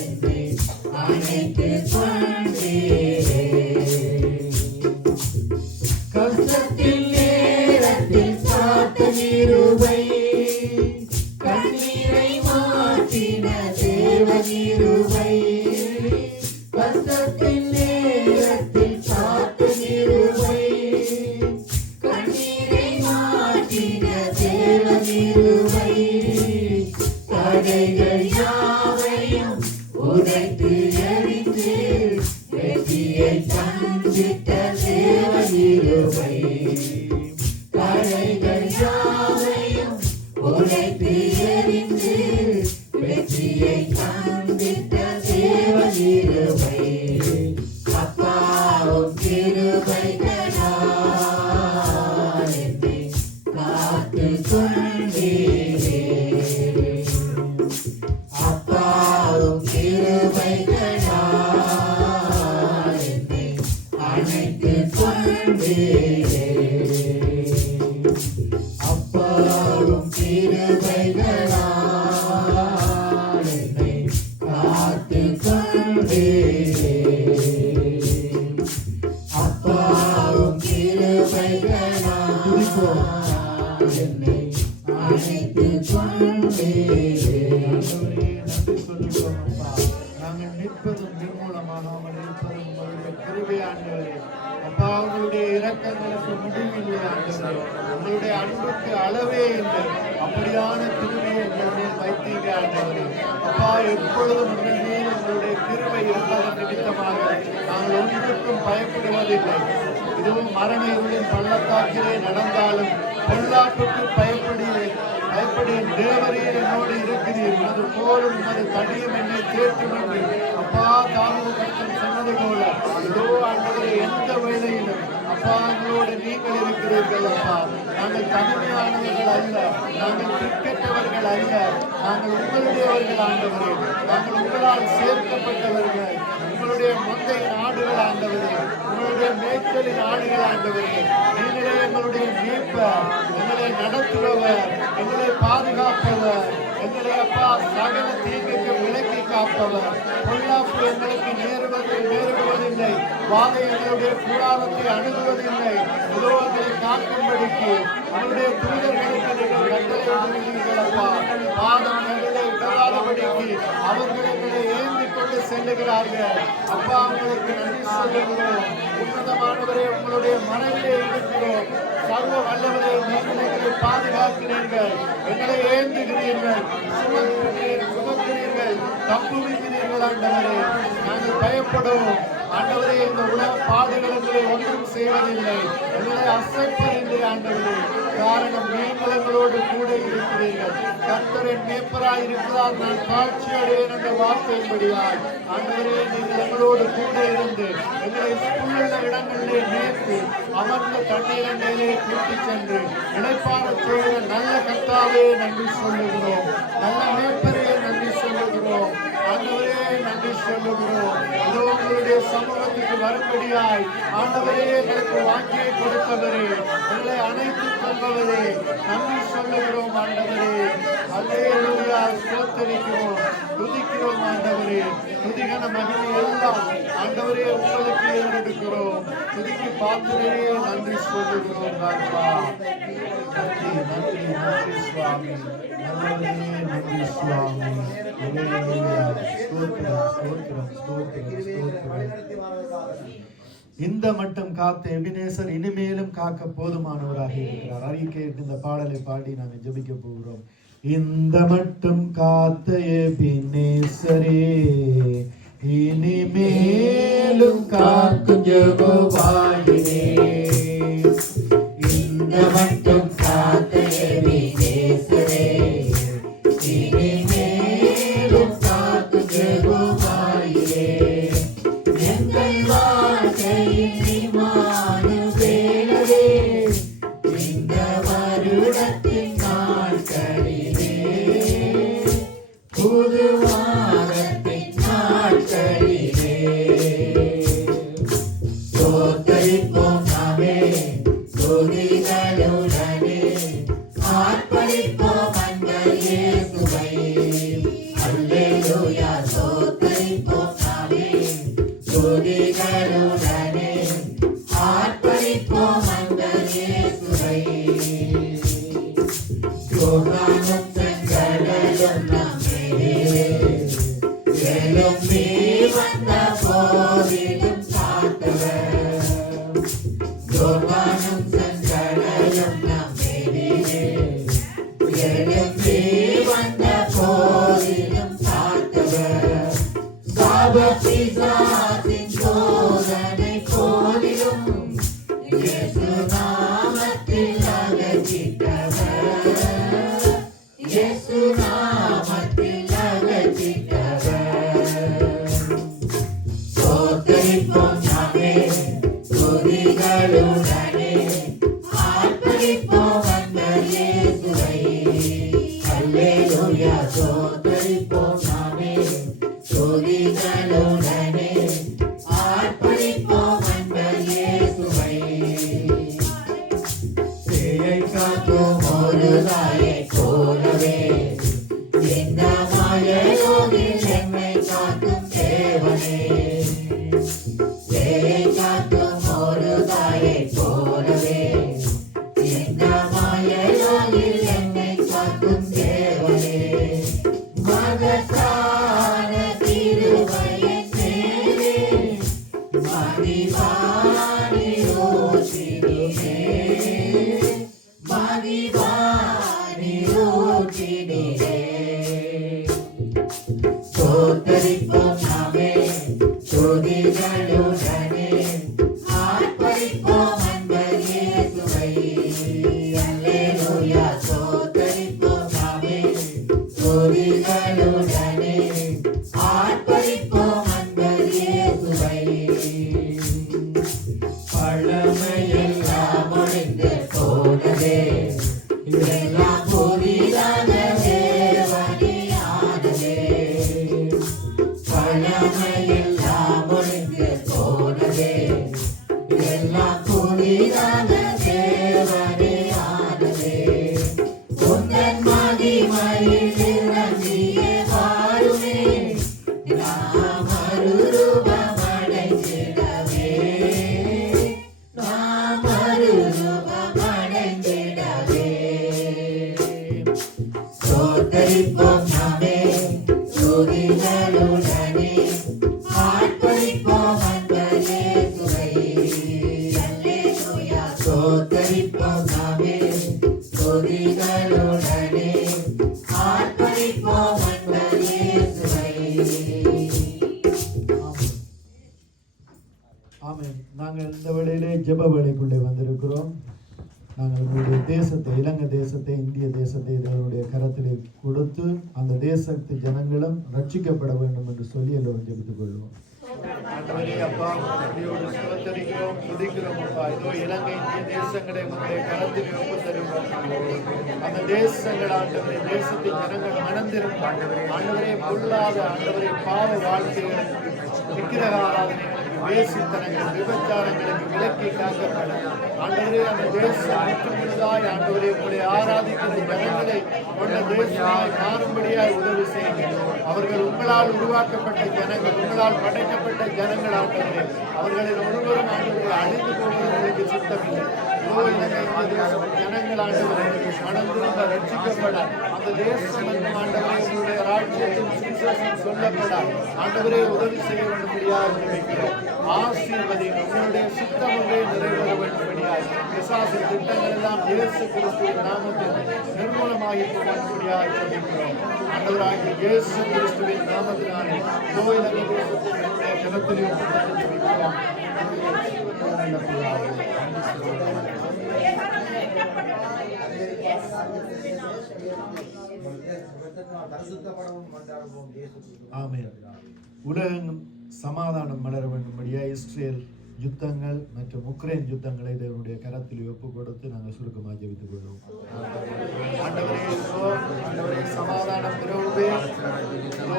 என்னை அழைத்து கொண்டீரே. கஷ்டத்தில் நேரத்தில் காத்த கிருபை, கண்ணீரை மாற்றின தேவ கிருபை. கஷ்டத்தில் நேரத்தில் காத்த கிருபை, கண்ணீரை மாற்றின தேவ கிருபை. தடைகள் யாவையும் உடைத்து எறிந்து வெற்றியை தந்திட்ட தேவ கிருபை. தடைகள் யாவையும் உடைத்து எறிந்து வெற்றியை தந்திட்ட தேவ கிருபை. அப்பாவும் கிருபைகளால் என்னை காத்து கொண்டீரே. அப்பாவும் கிருபைகளால் என்னை அழைத்து கொண்டீரே. அப்பாவும் கிருபைகளால் என்னை காத்து கொண்டீரே. அப்பாவும் கிருபைகளால் என்னை அழைத்து கொண்டீரே. நாங்கள் நிற்பதும் நிர்மூலமாகாமல் இருப்பதும் உங்களுடைய கிருபை ஆண்டவரே. அப்பா, உங்களுடைய இரக்கங்களுக்கு முடிவில்லை ஆண்டவரே. உங்களுடைய அன்புக்கு அளவே இல்லை. அப்படியான கிருபையை எங்கள் மேல் வைத்தீங்க ஆண்டவரே. அப்பா, எப்பொழுதும் உங்கள் மேல் உங்களுடைய கிருபை இருப்பதன் நிமித்தமாக நாங்கள் ஒன்றுக்கும் பயப்படுவதில்லை. இதுவும் மரண இருளின் பள்ளத்தாக்கிலே நடந்தாலும் பொல்லாப்புக்கு பயப்படி தேவரீர் என்னோடு இருக்கிறீர். அது போலும் உமது தடியும் என்னை தேற்றும் என்று அப்பா தாமது கட்டம் சொன்னது போல இதோ ஆண்டவரே, எந்த வேளையிலும் அப்பா எங்களோடு நீங்கள் இருக்கிறீர்கள். அப்பா, நாங்கள் தனிமையானவர்கள் அல்ல, நாங்கள் திக்கற்ற உங்களாலாக்கப்பட்டவர்கள் அல்ல, நாங்கள் உங்களுடையவர்கள் ஆண்டவரே. நாங்கள் உங்களால் சேர்க்கப்பட்டவர்கள், உங்களுடைய மந்தையின் ஆடுகள் ஆண்டவரே, உங்களுடைய மேய்ச்சலின் ஆடுகள் ஆண்டவரே. நீங்களே எங்களுடைய மீட்பர், எங்களை நடத்துபவர், எங்களை பாதுகாப்பவர், எங்களை அப்பா சகல தீங்குக்கு விலக்கி காப்பவர். பொல்லாப்பு எங்களுக்கு நேரிடுவதில்லை, வாதை எங்களுடைய கூடாரத்தை அணுகுவதில்லை. இதோ எங்களை காக்கும்படிக்கு உங்களுடைய தூதர்களுக்கு நீங்கள் கட்டளையிடுகிறீர்கள் அப்பா. பாதம் எங்களை விடாதபடிக்கு அவர்கள் எங்களை ஏந்தி கொண்டு செல்லுகிறார்கள் அப்பா. உங்களுக்கு நன்றி சொல்லுகிறோம். உன்னதமானவரே, உங்களுடைய மனதிலே இருக்கிறோம். சர்வ வல்லவரே, நீங்கள் எங்களை பாதுகாக்கிறீர்கள், எங்களை ஏந்துகிறீர்கள், சுமக்கிறீர்கள், தப்புவிக்கிறீர்கள் ஆண்டவரே. நாங்கள் பயப்படுவோம் ஆண்டவரே. இந்த உலக பாடுகள் எங்களை ஒன்றும் செய்வதில்லை, எங்களை அசைப்பதில்லை ஆண்டவரே. காரணம் நீங்கள் எங்களோடு கூட இருக்கிறீர்கள். கர்த்தரின் மேய்ப்பராய் இருக்கிறார், நான் காட்சி அடைவேன் என்ற வார்த்தையின்படியாய் ஆண்டவரே நீங்கள் எங்களோடு கூட இருந்து எங்களை புல்லுள்ள இடங்களிலே மேய்த்து அமர்ந்த தண்ணீர் மேலே கூட்டிச் சென்று இளைப்பாற செய்கிற நல்ல கர்த்தாவே நன்றி சொல்லுகிறோம். நல்ல மேய்ப்பரே நன்றி சொல்லுகிறோம். ஆண்டவரே நன்றி சொல்லுகிறோம். இதோ உங்களுடைய சமூகத்துக்கு வரும்படியாய் ஆண்டவரே எங்களுக்கு வாக்கியை கொடுத்தவரே, எங்களை அணைத்துக் கொள்பவரே நன்றி சொல்லுகிறோம் ஆண்டவரே. அல்லேலூயா, ஸ்தோத்திரிக்கிறோம், துதிக்கிறோம் ஆண்டவரே. துதிகன மகிமை எல்லாம் ஆண்டவரே உங்களுக்கு எடுக்கிறோம். துதிக்கு பாத்திரையே நன்றி சொல்லுகிறோம் ராஜா. நன்றி நன்றி நன்றி சுவாமி, நன்றி சுவாமி. இந்த மட்டும் காத்த எபினேசர் இனிமேலும் காக்க போதுமானவராக இருக்கிறார். அறிக்கை இந்த பாடலை பாடி நாம் ஜெபிக்க போகிறோம். இந்த மட்டும் காத்த எபினேசரே, இனிமேலும் காக்கும் யெகோவாயே. இந்த மட்டும் காத்த எபினேசரே, இனிமேலும் காக்கும் யெகோவாயே. எங்கள் வாழ்க்கையின் இம்மானுவேலரே, இந்த வருடத்தின் நாட்களிலே, புது வாரத்தின் நாட்களிலே ஸ்தோத்திரிப்போம் நாமே துதிகளுடனே, ஆர்ப்பரிப்போம் அன்பர் இயேசுவை. அல்லேலூயா, ஸ்தோத்திரிப்போம் நாமே துதிகளுடனே, ஆர்ப்பரிப்போம் அன்பர் இயேசுவை. யோர்தானும் செங்கடலும் நம்மிலே எழும்பி வந்த போதிலும் காத்தவர். யோர்தானும் செங்கடலும் நம்மிலே எழும்பி வந்த போதிலும் காத்தவர். சாப பிசாசின் சோதனை போதிலும் இயேசு நாமத்தில் அகற்றிட்டவர். இயேசு நாமத்தில் அகற்றிட்டவர். ஸ்தோத்திரிப்போம் நாமே துதிகளுடனே, ஆர்ப்பரிப்போம் அன்பர் இயேசுவை. அல்லேலூயா, ஸ்தோத்திரிப்போம் நாமே துதிகளுடனே, ஆர்ப்பரிப்போம் அன்பர் இயேசுவை. சேயை காக்கும் ஒரு தாயை போலவே, இந்த மாயலோகில் எம்மை காக்கும் தேவனே. சேயை காக்கும் ஒரு தாயை போலவே, இந்த மாயலோகில் எம்மை காக்கும் தேவனே. மகத்தான திருபையின் மேலே மகிவாணி ரோஷினியே, மகிவாணி ரோஷினியே. ஸ்தோத்திரிப்போம் நாமே துதிகளுடனே, ஆர்ப்பரிப்போம் அன்பர் இயேசுவை. அல்லேலூயா, ஸ்தோத்திரிப்போம் நாமே துதிகளுடனே, ஆர்ப்பரிப்போம் அன்பர் இயேசுவை. பழமையெல்லாம் ஒழிந்து போனதே, இதெல்லாம் புதிதாக எல்லாம் புதிதான தேவனே ஆனதே. உந்தன் மகிமையில் இறங்கியே வாருமே, நாம் மறுரூபமடைந்திடவே, நாம் மறுரூபமடைந்திடவே. சோதரிப்போம் நாமே துதிகளுடனே, ஆர்ப்பரிப்போம் அன்பரே துணை. அல்லேலூயா. சோதரிப்போம் நாமே துதிகளுடனே, ஆர்ப்பரிப்போம் அன்பரே துணை. ஆமென். நாங்கள் இந்த வேளையிலே ஜெப வேளைக்குள்ளே வந்திருக்கிறோம். நாங்கள் உங்களுடைய தேசத்தை, இலங்கை தேசத்தை, இந்திய தேசத்தை தேவனுடைய கரத்திலே கொடுத்து அந்த தேசத்து ஜனங்களும் ரட்சிக்கப்பட வேண்டும் என்று சொல்லி எல்லோரும் ஜெபித்துக் கொள்வோம். ஆண்டவரே அப்பா, நன்றியோடு ஸ்தோத்திரிக்கிறோம், துதிக்கிறோம் அப்பா. இதோ இலங்கை இந்திய தேசங்களை உங்களுடைய கரத்தில் ஒப்புத்தருகிறோம். அந்த தேசங்கள் ஆண்டவரே, தேசத்தின் ஜனங்கள் மனம் திரும்ப ஆண்டவரே, பொல்லாத ஆண்டவரே, பாவ வாழ்க்கைகளுக்கு, விக்கிரக ஆராதனைகளுக்கு, வேசித்தனங்கள், விபச்சாரங்களுக்கு விலக்கி காக்கப்பட ஆண்டவரே, அந்த தேசம் முற்றுமுழுதாய் ஆண்டவரே உங்களை ஆராதிக்கிற ஜனங்களை கொண்ட தேசமாய் மாறும்படியாய் உதவி செய்யுங்கள். அவர்கள் உங்களால் உருவாக்கப்பட்ட ஜனங்கள், உங்களால் படைக்கப்பட்ட ஜனங்கள் ஆண்டவரே. அவர்களில் ஒருவரும் ஆண்டவரை அழிந்து போவதற்கு சித்தமில்லை. ஜனங்கள் ஆண்டவரை மனம் திரும்ப ரட்சிக்கப்பட அந்த தேசம் மற்றும் ஆண்டவரே உங்களுடைய ராஜ்யத்தின் சுவிசேஷம் சொல்லப்பட ஆண்டவரே உதவி செய்ய வேண்டும்படியாக ஜெபிக்கிறோம். ஆசீர்வதிங்க. உங்களுடைய சித்தம் ஒன்றே நிறைவேற வேண்டும்படியாக பிசாசின் திட்டங்கள் எல்லாம் இயேசு கிறிஸ்துவின் நாமத்தில் நிர்மூலமாகி போகும்படியாக ஜெபிக்கிறோம். ஆண்டவராகிய இயேசு கிறிஸ்துவின் நாமத்தினாலே கோயிலக தேசத்தில் என்னுடைய ஜனத்திலே ஒப்புக்கொண்டு ஜெபிக்கிறோம். ஆமென். உலகம் சமாதானம் மலர வேண்டும்படியா இஸ்ரேல் யுத்தங்கள் மற்றும் உக்ரைன் யுத்தங்களை தேவனுடைய கரத்தில் ஒப்பு கொடுத்து நாங்கள் சுருக்கமாக ஜெபித்துக் கொள்வோம். ஆண்டவரே சமாதானம் பெறவே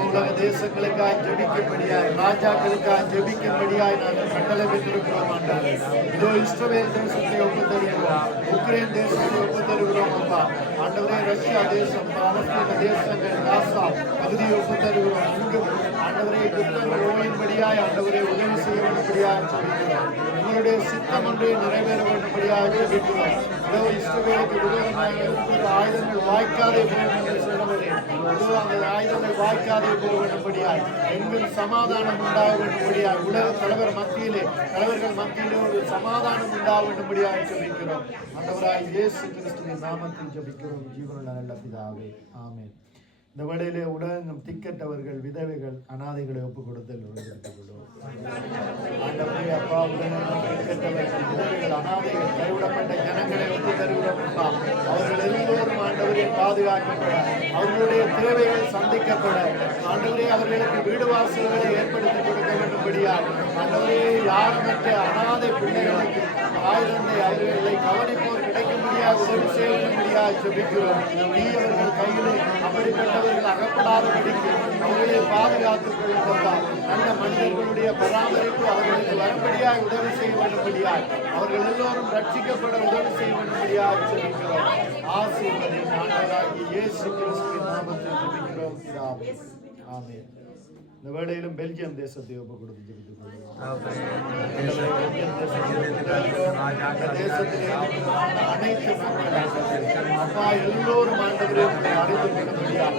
உலக தேசங்களுக்காய் ஜெபிக்கும்படியாய், ராஜாக்களுக்காய் ஜெபிக்கும்படியாய் நாங்கள் கட்டளை பெற்றிருக்கிறோம். ஆண்டவரே இதோ இஸ்ரவேல் தேசத்தை ஒப்பு தருகிறோம், உக்ரைன் தேசத்தை ஒப்பு தருகிறோம் அப்பா. ஆண்டவரே ரஷ்யா தேசம், பாலஸ்தீன தேசங்கள், காசா பகுதியை ஒப்பு தருகிறோம். இங்கும் ஆண்டவரே யுத்தங்கள் ஓய்யும்படியாய் ஆண்டவரே உதவி செய்ய வேண்டும்படியாக சொல்கிறோம். உங்களுடைய சித்தம் ஒன்றே நிறைவேற வேண்டும்படியாக ஜெபிக்கிறோம். இதோ இஸ்ரவேலுக்கு விரோதமாக இருக்கிற ஆயுதங்கள் வாய்க்காதே போகும் என்று சொன்னவரே, இதோ அந்த ஆயுதங்கள் வாய்க்காதே போக வேண்டும்படியாய், எங்கும் சமாதானம் உண்டாக வேண்டும்படியாய், உலக தலைவர்கள் மத்தியிலே ஒரு சமாதானம் உண்டாக வேண்டும்படியாக ஜெபிக்கிறோம். ஆண்டவராய் இயேசு கிறிஸ்துவின் நாமத்தில் ஜெபிக்கிறோம் ஜீவனுள்ள நல்ல பிதாவே, ஆமென். இந்த வேளையிலே உலகெங்கும் திக்கற்றவர்கள், விதவைகள், அனாதைகளை ஒப்புக் கொடுத்தல் எடுத்துக்கொள்வோம். ஆண்டவரே அப்பா, உலகெங்கும் திக்கற்றவர்கள், விதவைகள், அனாதைகள், கைவிடப்பட்ட ஜனங்களை ஒப்பு தருகிறோம் அப்பா. அவர்கள் எல்லோரும் ஆண்டவரே பாதுகாக்கப்பட, அவர்களுடைய தேவைகள் சந்திக்கப்பட, ஆண்டவரே அவர்களுக்கு வீடு வாசல்களை ஏற்படுத்தி கொடுக்க வேண்டும்படியால், ஆண்டவரே யாருமற்ற அனாதை பிள்ளைகளுக்கு ஆயுதத்தை அவர்களை கவனிப்போர் கிடைக்கும்படியாக உதவி செய்ய வேண்டும்படியாக ஜெபிக்கிறோம். நீ அவர்கள் கையிலே அப்படிப்பட்டவர்கள் அகப்படாதபடிக்கு அவர்களை பாதுகாத்துக் கொள்ளுங்கள். நல்ல மனிதர்களுடைய பராமரிப்பு அவர்களுக்கு வரும்படியாக உதவி செய்ய வேண்டும்படியாய், அவர்கள் எல்லோரும் ரட்சிக்கப்பட உதவி செய்ய வேண்டும்படியாக ஜெபிக்கிறோம். ஆசீர்வதி ஆண்டவராகிய இயேசு கிறிஸ்துவின் நாமத்தில் ஜெபிக்கிறோம் பிதாவே, ஆமென். இந்த வேளையிலும் பெல்ஜியம் தேசத்தை ஒப்பு கொடுத்து ஜெபித்துக் கொள்வோம். தேசத்திலே அனைத்து அப்பா எல்லோரும் ஆண்டவரே உங்களை அறிந்து கொள்ளும்படியாக,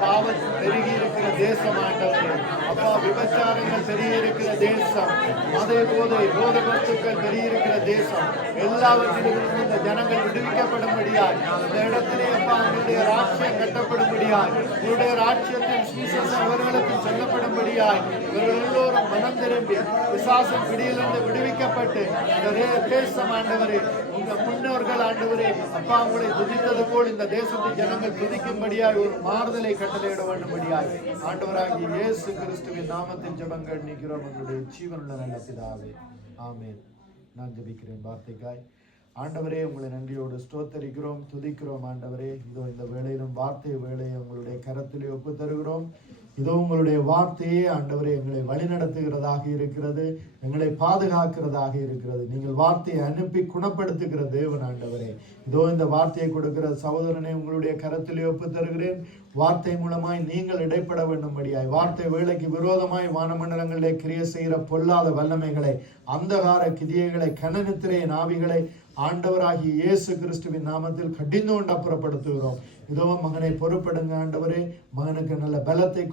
பாவம் பெருகி இருக்கிற தேசம் ஆண்டவரே அப்பா, விபச்சாரங்கள் பெருகி இருக்கிற தேசம், மத போதை வஸ்துக்கள் பெருகி இருக்கிற தேசம், எல்லாவற்றிலும் இந்த ஜனங்கள் விடுவிக்கப்படும்படியாய், இந்த இடத்திலே அப்பா உங்களுடைய ராஜ்யம் கட்டப்படும்படியாய், உங்களுடைய ராஜ்யத்தின் சுவிசேஷம் அவர்களுக்கு சொல்லப்படும்படியாய், இவர்கள் எல்லோரும் மனம் திரும்பி பிசாசின் பிடியிலிருந்து விடுவிக்கப்பட்டு இந்த தேசம் ஆண்டவரே, உங்க முன்னோர்கள் ஆண்டவரே அப்பா உங்களை துதித்தது போல் இந்த தேசத்தின் ஜனங்கள் துதிக்கும்படியாய் ஒரு மாறுதலை கட்டளையிட வேண்டும்படியாய் ஆண்டவராகிய இயேசு கிறிஸ்துவின் நாமத்தின் ஜெபங்கள் நிற்கிறோம். உங்களுடைய ஜீவனுள்ள நல்ல பிதாவே, ஆமென். நான் ஜெபிக்கிறேன் வார்த்தைக்காய். ஆண்டவரே உங்களை நன்றியோடு ஸ்தோத்தரிக்கிறோம், துதிக்கிறோம். ஆண்டவரே இதோ இந்த வேளையிலும் வார்த்தை வேளையை உங்களுடைய கரத்திலே ஒப்பு தருகிறோம். இதோ உங்களுடைய வார்த்தையே ஆண்டவரே எங்களை வழிநடத்துகிறதாக இருக்கிறது, எங்களை பாதுகாக்கிறதாக இருக்கிறது. நீங்கள் வார்த்தையை அனுப்பி குணப்படுத்துகிற தேவன் ஆண்டவரே. இதோ இந்த வார்த்தையை கொடுக்கிற சகோதரனை உங்களுடைய கரத்திலே ஒப்பு தருகிறேன். வார்த்தை மூலமாய் நீங்கள் இடைப்பட வேண்டும்படியாய், வார்த்தை வேளைக்கு விரோதமாய் வானமண்டலங்களிலே கிரியை செய்கிற பொல்லாத வல்லமைகளை, அந்தகார கிரியைகளை, கனநித்திரையின் ஆவிகளை ஆண்டவராகிய இயேசு கிறிஸ்துவின் நாமத்தில் கடிந்து கொண்டு அப்புறப்படுத்துகிறோம். இதோ மகனை பொறுப்படுங்க ஆண்டவரே, மகனுக்கு நல்ல பலத்தை கொடு.